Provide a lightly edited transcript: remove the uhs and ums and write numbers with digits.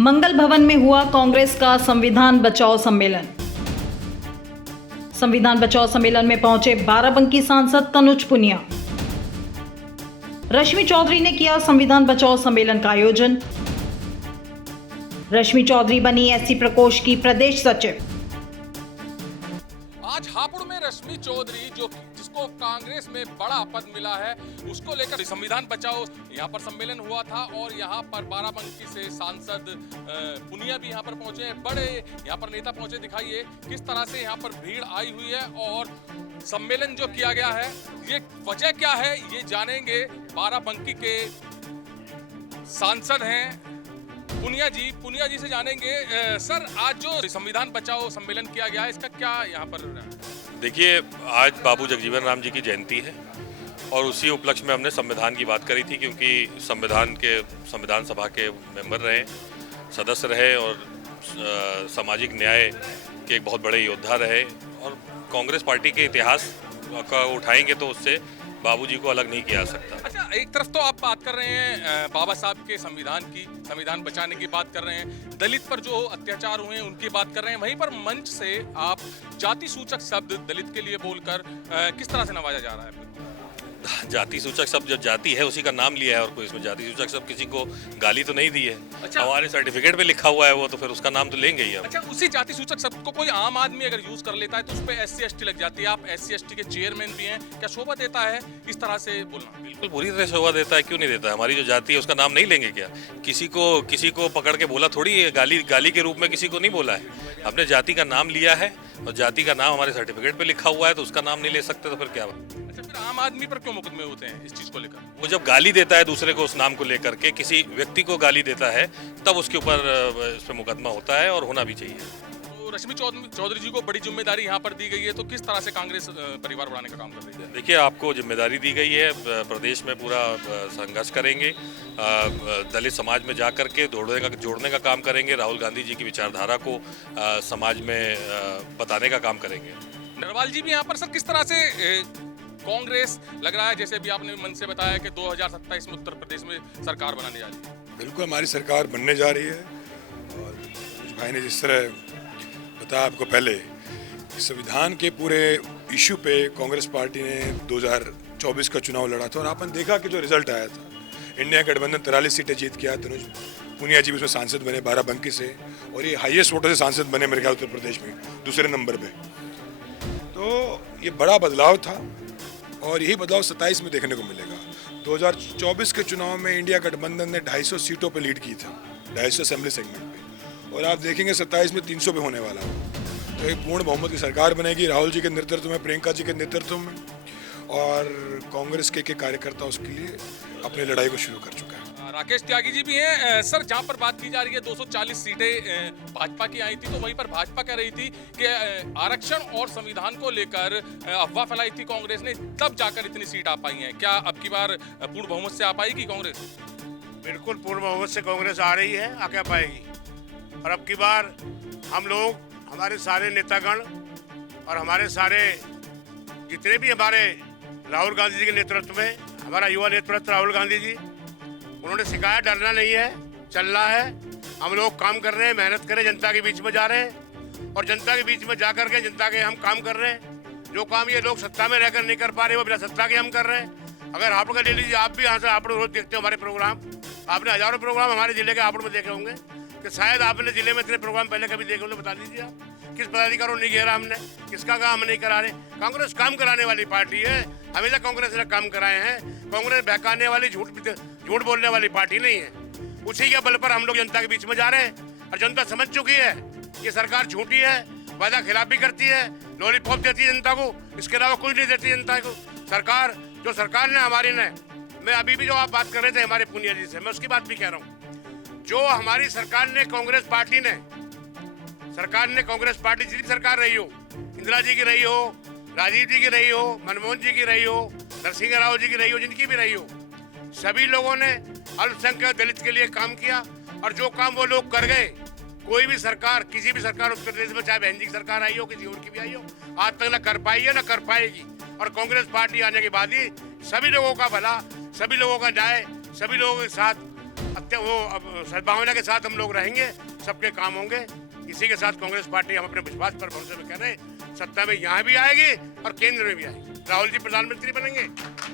मंगल भवन में हुआ कांग्रेस का संविधान बचाओ सम्मेलन। संविधान बचाओ सम्मेलन में पहुंचे बाराबंकी सांसद तनुज पुनिया। रश्मि चौधरी ने किया संविधान बचाओ सम्मेलन का आयोजन। रश्मि चौधरी बनी एससी प्रकोष्ठ की प्रदेश सचिव। आज हापुड़ में रश्मि चौधरी जिसको कांग्रेस में बड़ा पद मिला है, उसको लेकर संविधान बचाओ यहाँ पर सम्मेलन हुआ था और यहाँ पर बाराबंकी से सांसद पुनिया भी यहाँ पर पहुंचे, बड़े यहाँ पर नेता पहुंचे। दिखाइए किस तरह से यहाँ पर भीड़ आई हुई है और सम्मेलन जो किया गया है, ये वजह क्या है ये जानेंगे। बाराबंकी के सांसद हैं पुनिया जी से जानेंगे। सर, आज जो संविधान बचाओ सम्मेलन किया गया है, इसका क्या यहाँ पर? देखिए, आज बाबू जगजीवन राम जी की जयंती है और उसी उपलक्ष्य में हमने संविधान की बात करी थी, क्योंकि संविधान सभा के मेंबर रहे, सदस्य रहे और सामाजिक न्याय के एक बहुत बड़े योद्धा रहे और कांग्रेस पार्टी के इतिहास का उठाएंगे तो उससे बाबूजी को अलग नहीं किया जा सकता। अच्छा, एक तरफ तो आप बात कर रहे हैं बाबा साहब के संविधान बचाने की बात कर रहे हैं, दलित पर जो अत्याचार हुए हैं उनकी बात कर रहे हैं, वहीं पर मंच से आप जाति सूचक शब्द दलित के लिए बोलकर किस तरह से नवाजा जा रहा है? जाति सूचक शब्द जो जाति है उसी का नाम लिया है और कोई इसमें जाति सूचक शब्द किसी को गाली तो नहीं दी है। अच्छा, हमारे सर्टिफिकेट पे लिखा हुआ है वो, तो फिर उसका नाम तो लेंगे ही हम। अच्छा, उसी जाति सूचक शब्द को कोई आम आदमी अगर यूज कर लेता है तो उस पर SC ST लग जाती है। आप SC ST के चेयरमैन भी हैं, क्या शोभा देता है इस तरह से बोलना? बिल्कुल बुरी तरह शोभा देता है, क्यों नहीं देता है। हमारी जो जाति है उसका नाम नहीं लेंगे क्या? किसी को पकड़ के बोला थोड़ी, गाली के रूप में किसी को नहीं बोला है। हमने जाति का नाम लिया है और जाति का नाम हमारे सर्टिफिकेट पे लिखा हुआ है, तो उसका नाम नहीं ले सकते तो फिर क्या? अच्छा, फिर आम आदमी पर क्यों मुकदमे होते हैं इस चीज को लेकर? वो जब गाली देता है दूसरे को उस नाम को लेकर के, किसी व्यक्ति को गाली देता है, तब उसके ऊपर इस पर मुकदमा होता है और होना भी चाहिए। तो रश्मि चौधरी जी को बड़ी जिम्मेदारी यहाँ पर दी गई है, तो किस तरह से कांग्रेस परिवार बढ़ाने का काम कर रही है? देखिए, आपको जिम्मेदारी दी गई है, प्रदेश में पूरा संघर्ष करेंगे, दलित समाज में जा करके जोड़ने का काम करेंगे, राहुल गांधी जी की विचारधारा को समाज में बताने का काम करेंगे। नरवाल जी भी यहाँ पर सर किस तरह से कांग्रेस लग रहा है, जैसे भी आपने मन से बताया कि 2027 में उत्तर प्रदेश में सरकार बनाने जा रही है? बिल्कुल हमारी सरकार बनने जा रही है और भाई ने जिस तरह बताया आपको पहले, संविधान के पूरे इशू पे कांग्रेस पार्टी ने 2024 का चुनाव लड़ा था और आपने देखा कि जो रिजल्ट आया था, इंडिया गठबंधन 43 सीटें जीत के आया। तनुज पुनिया जी भी उसमें सांसद बने बाराबंकी से और ये हाईएस्ट वोटर से सांसद बने मेरे ख्याल उत्तर प्रदेश में दूसरे नंबर पे। तो ये बड़ा बदलाव था और यही बदलाव 27 में देखने को मिलेगा। 2024 के चुनाव में इंडिया गठबंधन ने 250 सीटों पे लीड की था, 250 असेंबली सेगमेंट पे, और आप देखेंगे 27 में 300 पे होने वाला है। तो एक पूर्ण बहुमत की सरकार बनेगी राहुल जी के नेतृत्व में, प्रियंका जी के नेतृत्व में, और कांग्रेस के कार्यकर्ता उसके लिए अपनी लड़ाई को शुरू कर चुका है। राकेश त्यागी जी भी हैं। सर, जहां पर बात की जा रही है 240 सीटें भाजपा की आई थी, तो वहीं पर भाजपा कह रही थी कि आरक्षण और संविधान को लेकर अफवाह फैलाई थी कांग्रेस ने, तब जाकर इतनी सीट आ पाई हैं। क्या अब की बार पूर्ण बहुमत से आ पाएगी कांग्रेस? बिल्कुल पूर्ण बहुमत से कांग्रेस आ रही है, आके पाएगी। और अब की बार हम लोग, हमारे सारे नेतागण और हमारे सारे जितने भी हमारे राहुल गांधी जी के नेतृत्व में, हमारा युवा नेतृत्व राहुल गांधी जी, उन्होंने सिखाया डरना नहीं है, चलना है। हम लोग काम कर रहे हैं, मेहनत करें, जनता के बीच में जा रहे हैं और जनता के बीच में जा करके जनता के हम काम कर रहे हैं। जो काम ये लोग सत्ता में रहकर नहीं कर पा रहे, वो बिना सत्ता के हम कर रहे हैं। अगर हापुड़ का ले लीजिए, आप भी यहाँ से हापुड़ रोज देखते हो हमारे प्रोग्राम, आपने हजारों प्रोग्राम हमारे जिले के हापुड़ में देखे होंगे कि शायद आपने जिले में इतने प्रोग्राम पहले कभी देखे होंगे। बता दीजिए आप किस पदाधिकारों ने घेरा हमने, किसका काम नहीं करा रहे? कांग्रेस काम कराने वाली पार्टी है, हमेशा कांग्रेस ने काम कराए हैं। कांग्रेस बहकाने वाली, झूठ बोलने वाली पार्टी नहीं है। उसी के बल पर हम लोग जनता के बीच में जा रहे हैं और जनता समझ चुकी है कि सरकार झूठी है, वादा खिलाफी करती है, लॉलीपॉप देती है जनता को, इसके अलावा कुछ नहीं देती जनता को। सरकार ने हमारी ने, मैं अभी भी जो आप बात कर रहे थे हमारे पुनिया जी से, मैं उसकी बात भी कह रहा हूँ। जो हमारी सरकार ने, कांग्रेस पार्टी जितनी सरकार रही हो, इंदिरा जी की रही हो, राजीव जी की रही हो, मनमोहन जी की रही हो, नरसिंह राव जी की रही हो, जिनकी भी रही हो, सभी लोगों ने अल्पसंख्यक दलित के लिए काम किया और जो काम वो लोग कर गए, कोई भी सरकार, किसी भी सरकार उत्तर प्रदेश में, चाहे बहन जी की सरकार आई हो, किसी और की भी आई हो, आज तक न कर पाई है न कर पाएगी। और कांग्रेस पार्टी आने के बाद ही सभी लोगों का भला, सभी लोगों का न्याय, सभी लोगों के साथ सद्भावना के साथ हम लोग रहेंगे, सबके काम होंगे। इसी के साथ कांग्रेस पार्टी हम अपने विश्वास पर भरोसे में कह रहे हैं, सत्ता में यहाँ भी आएगी और केंद्र में भी आएगी। राहुल जी प्रधानमंत्री बनेंगे।